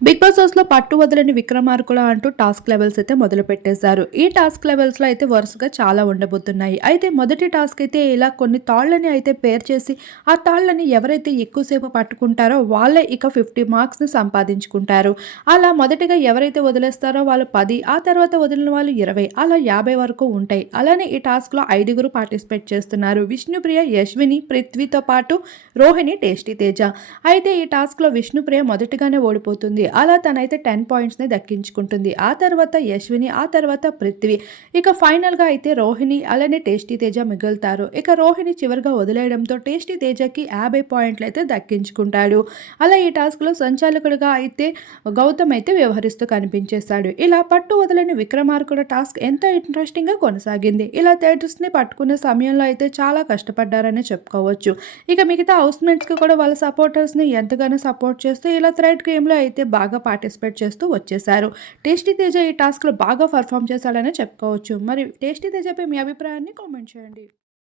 Big boss హౌస్‌లో పట్టు వదలని 'విక్రమార్కుడ' అంటూ టాస్క్ లెవెల్స్ అయితే మొదలుపెట్టేశారు. ఈ టాస్క్ లెవెల్స్‌లో అయితే వరుసగా చాలా ఉండబోతున్నాయి. అయితే మొదటి టాస్క్ అయితే ఇలా కొన్ని తాళ్ళని అయితే పేర్ చేసి, ఆ తాళ్ళని ఎవరైతే ఎక్కువ సేపు పట్టుకుంటారో వాళ్ళే ఇక 50 మార్క్స్‌ని సంపాదించుకుంటారు. అలా మొదటిగా ఎవరైతే వదిలేస్తారో వాళ్ళు 10, ఆ తర్వాత వదిలిన వాళ్ళు 20 అలా 50 వరకు ఉంటాయి. అలానే ఈ టాస్క్‌లో ఐదుగురు పార్టిసిపేట్ చేస్తున్నారు. విష్ణుప్రియ, యశ్విని, పృథ్వీతో పాటు రోహిణి, టేస్టీ తేజ. అయితే ఈ టాస్క్‌లో విష్ణుప్రియ మొదటిగానే ఓడిపోతుంది. అలా తనైతే 10 పాయింట్స్‌ని దక్కించుకుంటుంది. ఆ తర్వాత యశ్విని, ఆ తర్వాత పృథ్వీ. ఇక ఫైనల్‌గా అయితే రోహిణి అలానే టేస్టీ తేజ మిగులుతారు. ఇక రోహిణి చివరిగా వదిలేయడంతో టేస్టీ తేజకి 50 పాయింట్లయితే దక్కించుకుంటాడు. అలా ఈ టాస్క్‌లో సంచాలకుడిగా అయితే గౌతమ్ అయితే వ్యవహరిస్తూ కనిపించేశాడు. ఇలా పట్టు వదలని విక్రమార్కుడు టాస్క్ ఎంతో ఇంట్రెస్టింగ్‌గా కొనసాగింది. ఇలా థియేటర్స్‌ని పట్టుకునే సమయంలో అయితే చాలా కష్టపడ్డారనే చెప్పుకోవచ్చు. ఇక మిగతా హౌస్‌మేట్స్‌కి కూడా వాళ్ళ సపోర్టర్స్‌ని ఎంతగానో సపోర్ట్ చేస్తూ ఇలా థ్రెడ్ గేమ్‌లో అయితే బాగా పార్టిసిపేట్ చేస్తూ వచ్చేశారు. టేస్టీ తేజ ఈ టాస్క్‌లో బాగా పెర్ఫార్మ్ చేశాడనే చెప్పుకోవచ్చు. మరి టేస్టీ తేజపై మీ అభిప్రాయాన్ని కామెంట్ చేయండి.